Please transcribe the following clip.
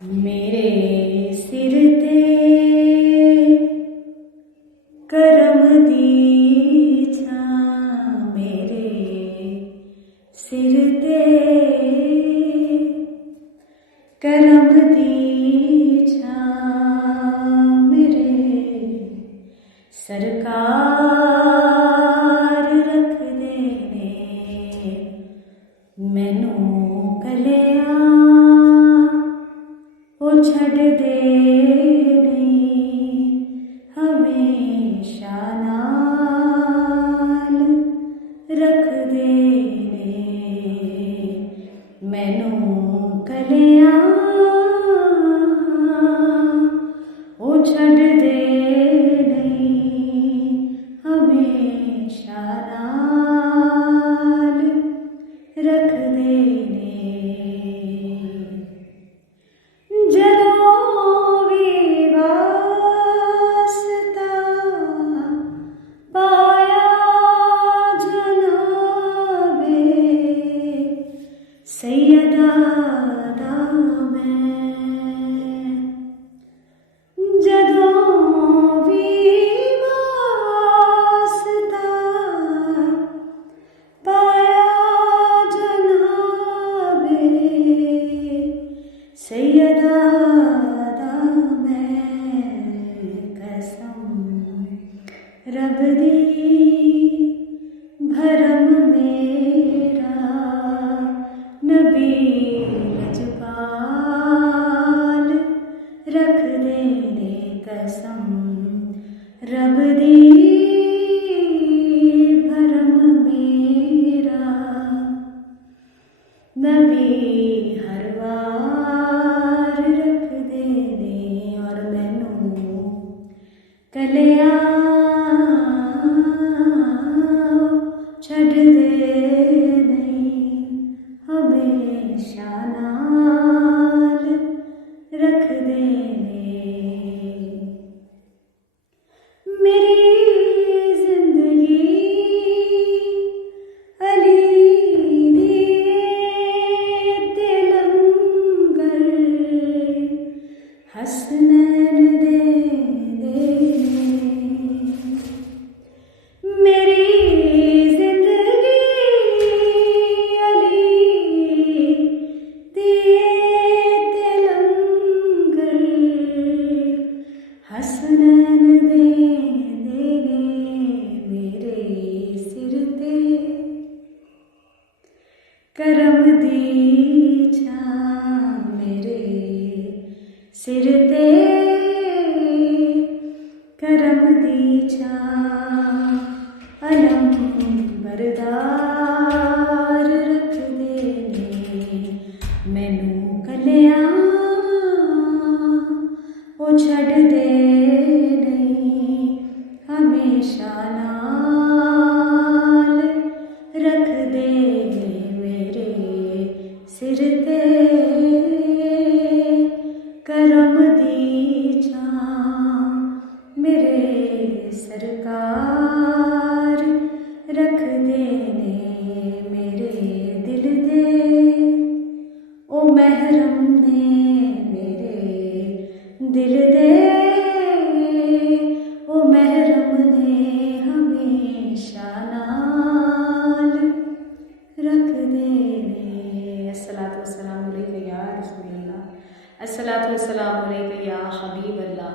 मेरे सिर ते करम दी छां, मेरे सिर ते करम दी छां, मेरे सरकार रखदे ने मैनू कलियां ओ छड्डदे नहीं हमेशा नाल रखदे ने मैनू कलियां ओ छड्डदे नहीं हमेशा नाल रखदे ने जदों भी वास्ता पाया जनाबे सैयदा दा मैं जदों भी वास्ता पाया जनाबे सैयदा दा मैं कसम रब दी भरम मेरा नबी लजपाल रखदे ने कसम रब दी भरम मेरा नबी हर वार रखदे ने और मैनू कलियां छड्डदे नहीं हमेशा नाल रखदे ने मेरी जिंदगी अली दी ते लंगर हसनैन दे मेरी जिंदगी अली दी ते लंगर हसनैन दे मेरे सिर ते करम दी छां, मेरे सिर ते करम दी छां अलम बरदार रखदे ने मैनू कलियां ओ छड्डदे नहीं हमेशा नाल रखदे ने मेरे सिर ते करम दी छां, मेरे सरकार रखदे ने मेरे दिल दे ओ महरम ने मेरे दिल दे ओ महरम ने हमेशा नाल रखदे ने। अस्सलातु वस्सलामु अलैका या रसूलल्लाह, अस्सलातु वस्सलामु अलैका या हबीबल्लाह।